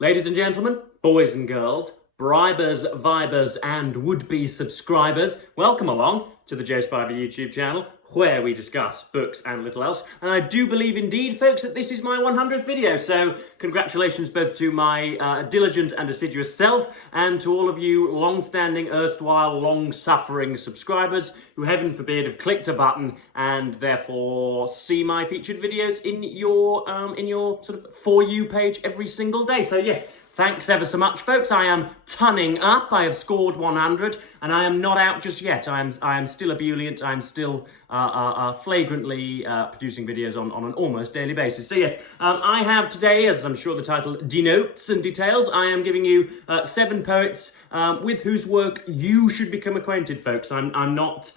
Ladies and gentlemen, boys and girls, bribers, vibers, and would-be subscribers, welcome along to the Joe Spiver YouTube channel, where we discuss books and little else. And I do believe indeed, folks, that this is my 100th video, so congratulations both to my diligent and assiduous self, and to all of you long-standing, erstwhile, long-suffering subscribers who, heaven forbid, have clicked a button and therefore see my featured videos in your sort of For You page every single day. So yes, thanks ever so much, folks. I am tonning up. I have scored 100, and I am not out just yet. I am still ebullient. I am still flagrantly producing videos on an almost daily basis. So yes, I have today, as I'm sure the title denotes and details, I am giving you 7 poets with whose work you should become acquainted, folks. I'm not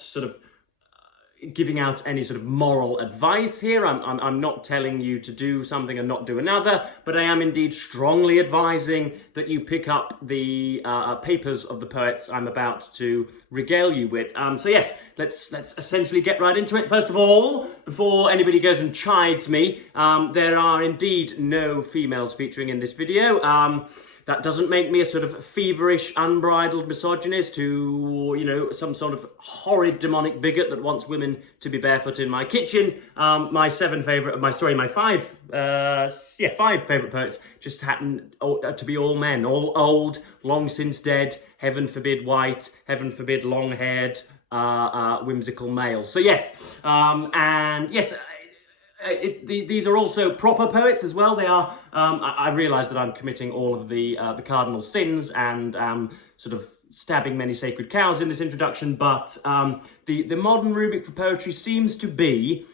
sort of giving out any sort of moral advice here. I'm not telling you to do something and not do another, but I am indeed strongly advising that you pick up the papers of the poets I'm about to regale you with. So yes, let's essentially get right into it. First of all, before anybody goes and chides me, there are indeed no females featuring in this video. That doesn't make me a sort of feverish, unbridled misogynist who, you know, some sort of horrid demonic bigot that wants women to be barefoot in my kitchen. My 5 favourite poets just happen to be all men, all old, long since dead, heaven forbid white, heaven forbid long-haired, whimsical males. So yes, and yes, these are also proper poets as well. They are. I realise that I'm committing all of the cardinal sins and sort of stabbing many sacred cows in this introduction, but the modern rubric for poetry seems to be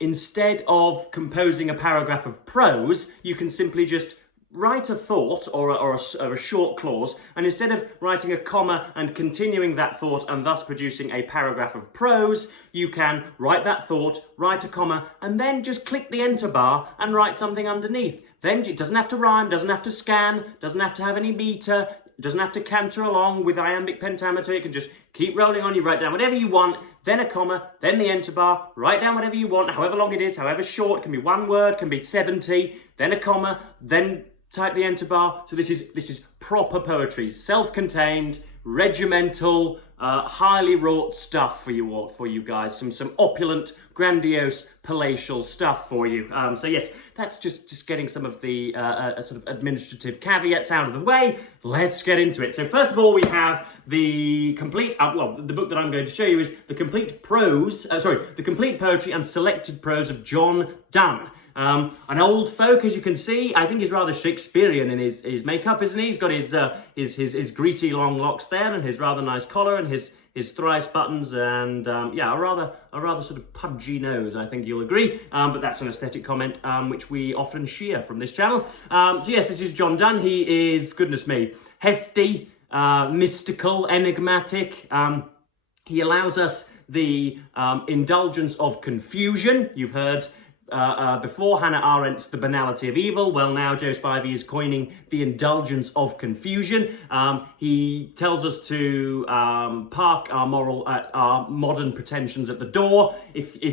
instead of composing a paragraph of prose, you can simply just write a thought or a short clause, and instead of writing a comma and continuing that thought and thus producing a paragraph of prose, you can write that thought, write a comma, and then just click the enter bar and write something underneath. Then it doesn't have to rhyme, doesn't have to scan, doesn't have to have any meter, doesn't have to canter along with iambic pentameter. You can just keep rolling on. You write down whatever you want, then a comma, then the enter bar, write down whatever you want, however long it is, however short. It can be 1 word, can be 70, then a comma, then type the enter bar. So this is proper poetry, self-contained, regimental, highly wrought stuff for you guys. Some opulent, grandiose, palatial stuff for you. So yes, that's just getting some of the sort of administrative caveats out of the way. Let's get into it. So first of all, we have the complete, the book that I'm going to show you is the complete the complete poetry and selected prose of John Donne. An old folk, as you can see. I think he's rather Shakespearean in his makeup, isn't he? He's got his greasy long locks there, and his rather nice collar, and his thrice buttons, and yeah, a rather sort of pudgy nose, I think you'll agree. But that's an aesthetic comment which we often shear from this channel. So yes, this is John Donne. He is, goodness me, hefty, mystical, enigmatic. He allows us the indulgence of confusion. You've heard before Hannah Arendt's The Banality of Evil. Well, now Joe Spivey is coining the indulgence of confusion. He tells us to park our modern pretensions at the door. If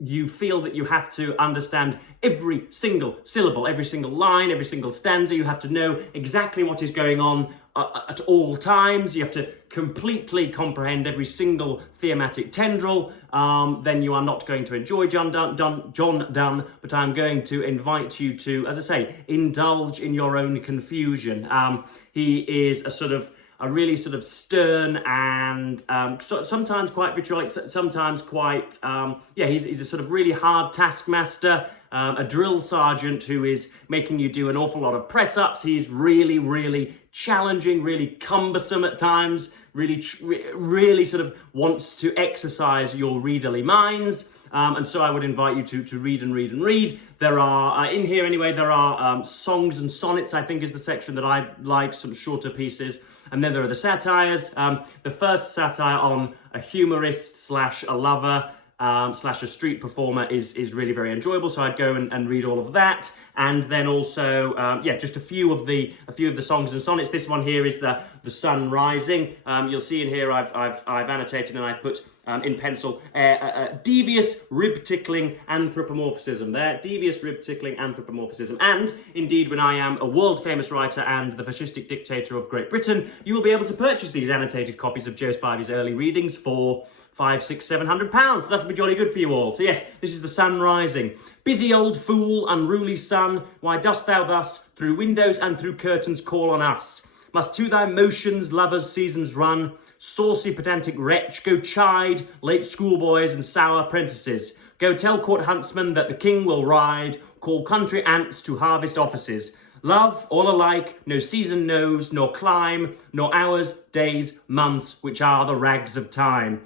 you feel that you have to understand every single syllable, every single line, every single stanza, you have to know exactly what is going on at all times, you have to completely comprehend every single thematic tendril, then you are not going to enjoy John Donne, but I'm going to invite you to, as I say, indulge in your own confusion. He is a really sort of stern and sometimes quite vitriolic, sometimes quite, he's a sort of really hard taskmaster, a drill sergeant who is making you do an awful lot of press-ups. He's really, really challenging, really cumbersome at times, really sort of wants to exercise your readerly minds. And so I would invite you to read and read and read. There are, in here anyway, there are songs and sonnets, I think is the section that I like, some shorter pieces. And then there are the satires. The first satire on a humorist / a lover, slash a street performer is really very enjoyable. So I'd go and read all of that. And then also, yeah, just a few of the songs and sonnets. This one here is the Sun Rising. You'll see in here I've annotated and I put in pencil devious rib-tickling anthropomorphism there. Devious rib-tickling anthropomorphism. And indeed, when I am a world-famous writer and the fascistic dictator of Great Britain, you will be able to purchase these annotated copies of Joe Spivey's early readings for £500, £600, £700. That'll be jolly good for you all. So yes, this is the Sun Rising. Busy old fool, unruly sun, why dost thou thus through windows and through curtains call on us? Must to thy motions lovers' seasons run? Saucy pedantic wretch, go chide late schoolboys and sour apprentices. Go tell court huntsmen that the king will ride, call country ants to harvest offices. Love, all alike, no season knows, nor clime, nor hours, days, months, which are the rags of time.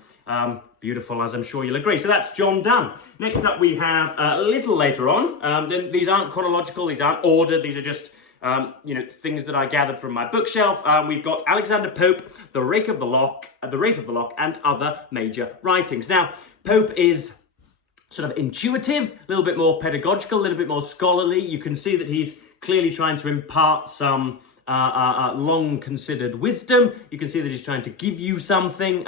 Beautiful, as I'm sure you'll agree. So that's John Donne. Next up we have a little later on. These aren't chronological, these aren't ordered, these are just you know, things that I gathered from my bookshelf. We've got Alexander Pope, The Rape of the Lock, and other major writings. Now, Pope is sort of intuitive, a little bit more pedagogical, a little bit more scholarly. You can see that he's clearly trying to impart some long-considered wisdom. You can see that he's trying to give you something.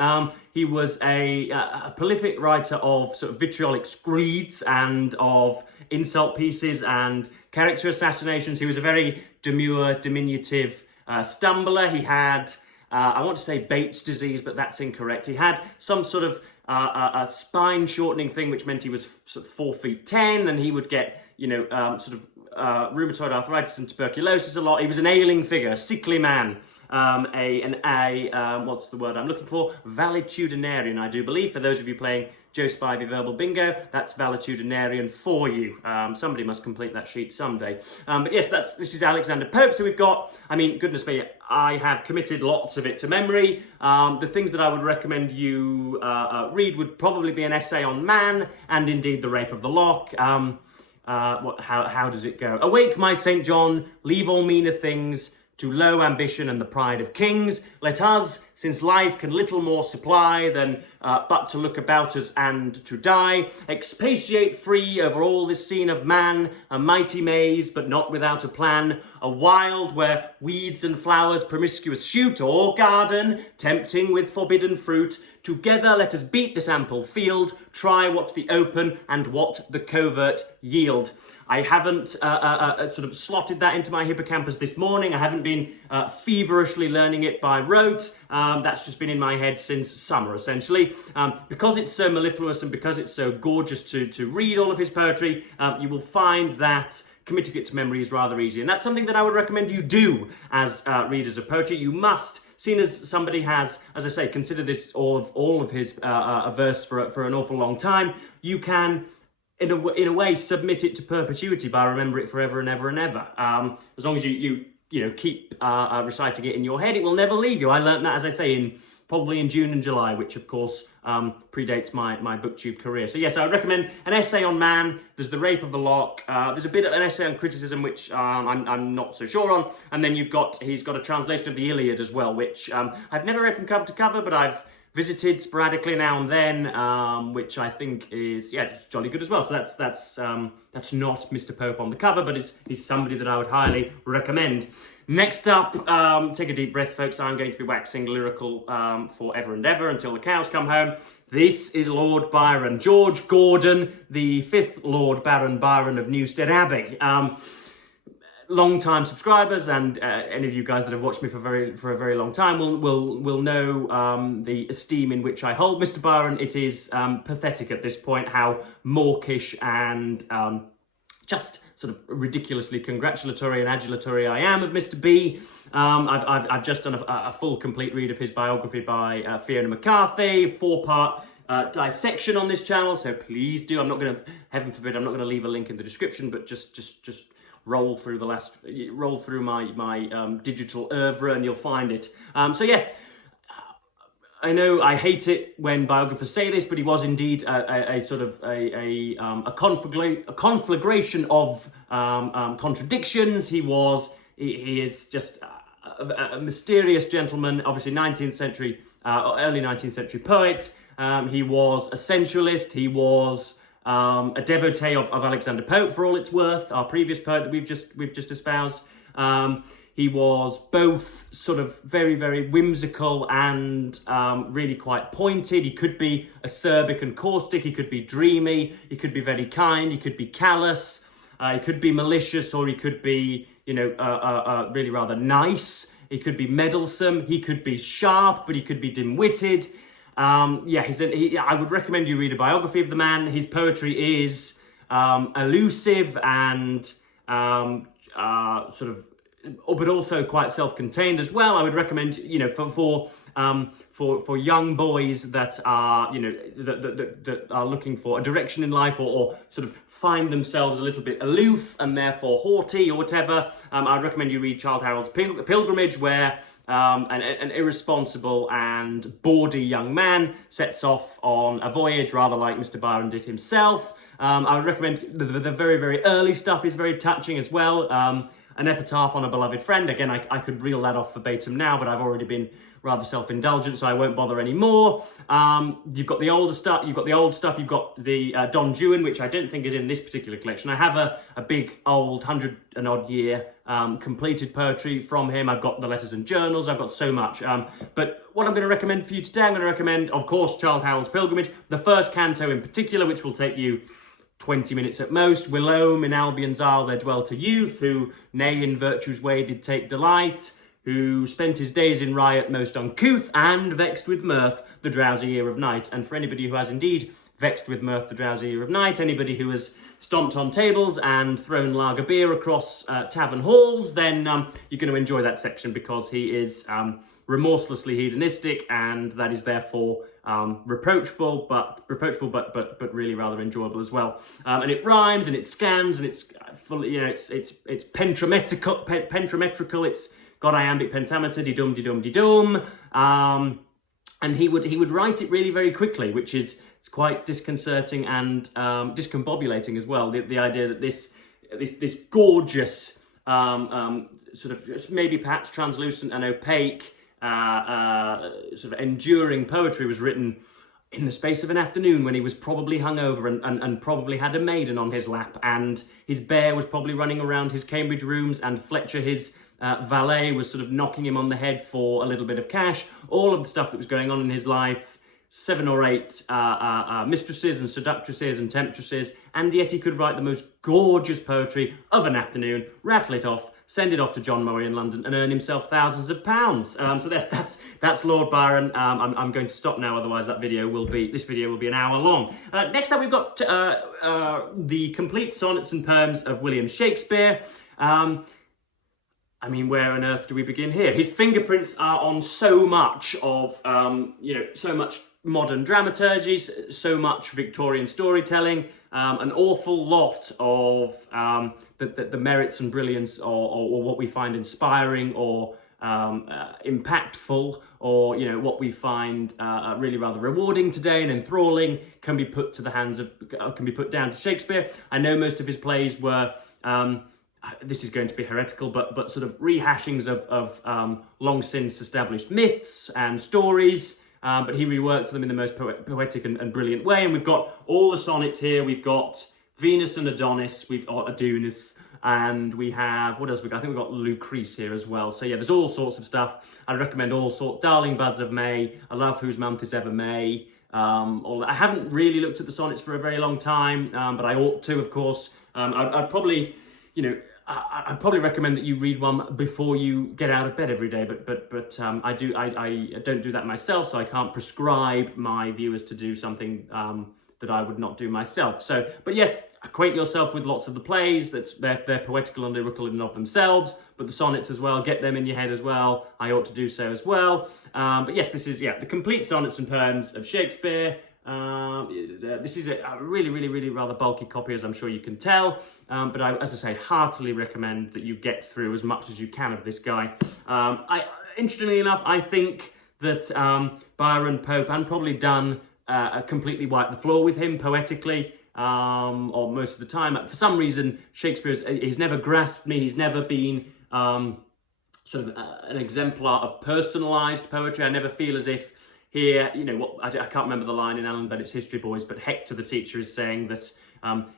He was a prolific writer of sort of vitriolic screeds and of insult pieces and character assassinations. He was a very demure, diminutive stumbler. He had, I want to say Bates disease, but that's incorrect. He had some sort of a spine-shortening thing, which meant he was sort of 4'10", and he would get, you know, sort of rheumatoid arthritis and tuberculosis a lot. He was an ailing figure, a sickly man. What's the word I'm looking for? Valetudinarian, I do believe. For those of you playing Joe Spivey Verbal Bingo, that's valetudinarian for you. Somebody must complete that sheet someday. But yes, this is Alexander Pope. So we've got, I mean, goodness me, I have committed lots of it to memory. The things that I would recommend you read would probably be an essay on man and indeed The Rape of the Lock. How does it go? Awake, my St. John, leave all meaner things, to low ambition and the pride of kings. Let us, since life can little more supply than but to look about us and to die, expatiate free over all this scene of man, a mighty maze, but not without a plan, a wild where weeds and flowers promiscuous shoot, or garden, tempting with forbidden fruit. Together let us beat this ample field, try what the open and what the covert yield. I haven't sort of slotted that into my hippocampus this morning. I haven't been feverishly learning it by rote. That's just been in my head since summer, essentially. Because it's so mellifluous and because it's so gorgeous to read all of his poetry, you will find that committing it to memory is rather easy. And that's something that I would recommend you do as readers of poetry. You must, seen as somebody has, as I say, considered this all of his verse for an awful long time, you can, in a way, submit it to perpetuity by remember it forever and ever and ever. As long as you know, keep reciting it in your head, it will never leave you. I learnt that, as I say, probably in June and July, which of course predates my booktube career. So yes, I would recommend an essay on man. There's The Rape of the Lock. There's a bit of an essay on criticism, which I'm not so sure on. And then he's got a translation of the Iliad as well, which I've never read from cover to cover, but I've visited sporadically now and then, which I think is, yeah, jolly good as well. So that's not Mr. Pope on the cover, but he's somebody that I would highly recommend. Next up, take a deep breath, folks. I'm going to be waxing lyrical forever and ever until the cows come home. This is Lord Byron, George Gordon, the 5th Lord Baron Byron of Newstead Abbey. Long-time subscribers and any of you guys that have watched me for a very long time will know the esteem in which I hold Mr. Byron. It is pathetic at this point how mawkish and just sort of ridiculously congratulatory and adulatory I am of Mr. B. I've just done a full complete read of his biography by Fiona McCarthy, 4-part dissection on this channel, so please do. I'm not going to, heaven forbid, I'm not going to leave a link in the description, but just roll through my digital oeuvre and you'll find it. So yes, I know I hate it when biographers say this, but he was indeed a sort of a conflagration of contradictions. He is just a mysterious gentleman, obviously 19th century, early 19th century poet. He was a sensualist. He was a devotee of Alexander Pope, for all it's worth, our previous poet that we've just espoused. He was both sort of very, very whimsical and really quite pointed. He could be acerbic and caustic. He could be dreamy. He could be very kind. He could be callous. He could be malicious, or he could be, you know, really rather nice. He could be meddlesome. He could be sharp, but he could be dim-witted. I would recommend you read a biography of the man. His poetry is elusive and sort of, but also quite self-contained as well. I would recommend, you know, for young boys that are, you know, that are looking for a direction in life, or sort of find themselves a little bit aloof and therefore haughty or whatever. I'd recommend you read Childe Harold's Pilgrimage, where an irresponsible and bawdy young man sets off on a voyage, rather like Mr. Byron did himself. I would recommend the very, very early stuff is very touching as well. An epitaph on a beloved friend. Again, I could reel that off verbatim now, but I've already been rather self-indulgent, so I won't bother anymore. You've got the older stuff, you've got the old stuff, you've got the Don Juan, which I don't think is in this particular collection. I have a big old 100-and-odd-year completed poetry from him. I've got the letters and journals, I've got so much. But what I'm going to recommend for you today, I'm going to recommend, of course, Childe Harold's Pilgrimage, the first canto in particular, which will take you 20 minutes at most. Whilome in Albion's isle there dwelt a youth, who nay in virtue's way did take delight, who spent his days in riot most uncouth, and vexed with mirth the drowsy ear of night. And for anybody who has indeed vexed with mirth the drowsy ear of night, anybody who has stomped on tables and thrown lager beer across tavern halls, then you're going to enjoy that section, because he is remorselessly hedonistic, and that is therefore reproachful, but really rather enjoyable as well. And it rhymes and it scans and it's fully, you know, it's pentrametrical. It's got iambic pentameter, de-dum, de-dum, de-dum. And he would write it really very quickly, which is, it's quite disconcerting and discombobulating as well. The idea that this gorgeous sort of maybe perhaps translucent and opaque sort of enduring poetry was written in the space of an afternoon, when he was probably hungover and probably had a maiden on his lap, and his bear was probably running around his Cambridge rooms, and Fletcher, his valet, was sort of knocking him on the head for a little bit of cash. All of the stuff that was going on in his life, 7 or 8 mistresses and seductresses and temptresses, and yet he could write the most gorgeous poetry of an afternoon, rattle it off, send it off to John Murray in London, and earn himself thousands of pounds. So that's Lord Byron. I'm going to stop now, otherwise this video will be an hour long. Next up, we've got the complete sonnets and poems of William Shakespeare. I mean, where on earth do we begin here? His fingerprints are on so much of, you know, so much modern dramaturgy, so much Victorian storytelling, an awful lot of the merits and brilliance, or what we find inspiring or impactful, or, you know, what we find really rather rewarding today and enthralling, can be put down to Shakespeare. I know most of his plays were this is going to be heretical, but sort of rehashings of long since established myths and stories, but he reworked them in the most poetic and brilliant way. And we've got all the sonnets here. We've got Venus and Adonis, we've got Adonis, and we have, what else we got? I think we've got Lucrece here as well. So yeah, there's all sorts of stuff. I'd recommend all sorts. Darling Buds of May, A Love Whose Month Is Ever May. I haven't really looked at the sonnets for a very long time, but I ought to, of course. I'd probably, you know, I'd probably recommend that you read one before you get out of bed every day, but I don't do that myself, so I can't prescribe my viewers to do something that I would not do myself. So, but yes, acquaint yourself with lots of the plays. They're poetical and lyrical in and of themselves, but the sonnets as well, get them in your head as well. I ought to do so as well. But yes, this is, yeah, the complete sonnets and poems of Shakespeare. This is a really rather bulky copy, as I'm sure you can tell, but as I say, heartily recommend that you get through as much as you can of this guy. Interestingly enough, I think that Byron, Pope, and probably Donne completely wiped the floor with him poetically, or most of the time. For some reason, he's never grasped me. He's never been sort of an exemplar of personalised poetry. I never feel as if here, you know, what I can't remember the line in Alan Bennett's History Boys, but Hector the teacher is saying that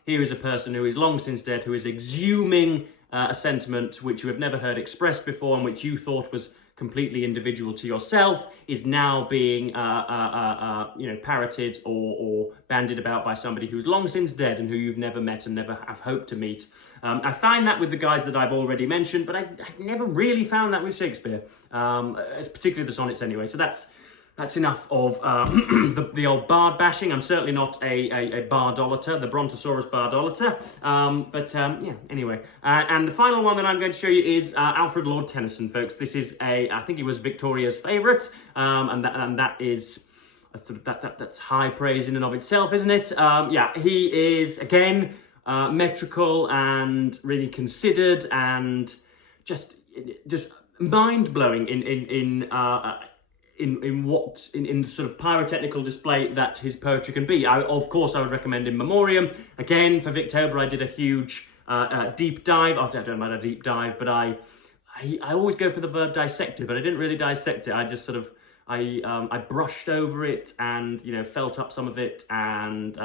here is a person who is long since dead, who is exhuming a sentiment which you have never heard expressed before and which you thought was completely individual to yourself, is now being you know, parroted or bandied about by somebody who's long since dead and who you've never met and never have hoped to meet. I find that with the guys that I've already mentioned, but I've never really found that with Shakespeare, particularly the sonnets anyway. So that's enough of the old bard bashing. I'm certainly not a bardolater, the Brontosaurus bardolater. Yeah, anyway. And the final one that I'm going to show you is Alfred Lord Tennyson, folks. This is I think he was Victoria's favourite, and that is sort of that's high praise in and of itself, isn't it? Yeah, he is again metrical and really considered and just mind-blowing in the sort of pyrotechnical display that his poetry can be. Of course, I would recommend In Memoriam. Again, for Victober, I did a huge deep dive. I don't know about a deep dive, but I always go for the verb dissected, but I didn't really dissect it. I just sort of, I brushed over it and, you know, felt up some of it and,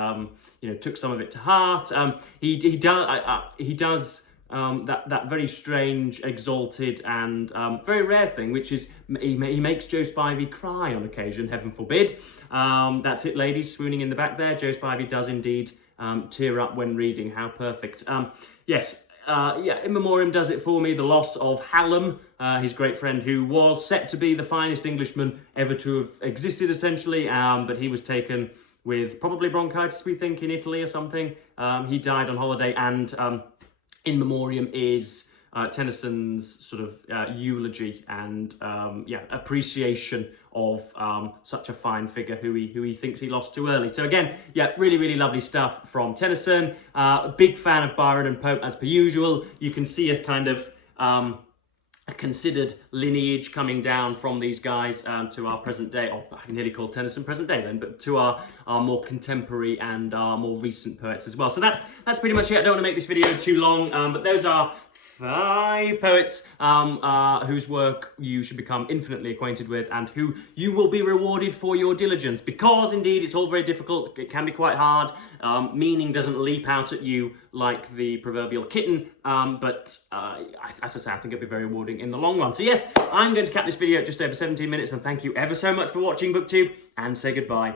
you know, took some of it to heart. He does that very strange, exalted and very rare thing, which is he makes Joe Spivey cry on occasion, heaven forbid. That's it, ladies, swooning in the back there. Joe Spivey does indeed tear up when reading. How perfect. Yes, yeah, In Memoriam does it for me. The loss of Hallam, his great friend, who was set to be the finest Englishman ever to have existed, essentially, but he was taken with probably bronchitis, we think, in Italy or something. He died on holiday, and In Memoriam is Tennyson's sort of eulogy and yeah, appreciation of such a fine figure who he thinks he lost too early. So again, yeah, really, really lovely stuff from Tennyson. A big fan of Byron and Pope as per usual. You can see a kind of a considered lineage coming down from these guys to our present day, or I nearly called Tennyson present day then, but to our more contemporary and our more recent poets as well. So that's pretty much it. I don't want to make this video too long, but those are 5 poets whose work you should become infinitely acquainted with and who you will be rewarded for your diligence, because indeed it's all very difficult. It can be quite hard. Meaning doesn't leap out at you like the proverbial kitten, but as I say, I think it'll be very rewarding in the long run. So yes, I'm going to cap this video at just over 17 minutes, and thank you ever so much for watching BookTube, and say goodbye.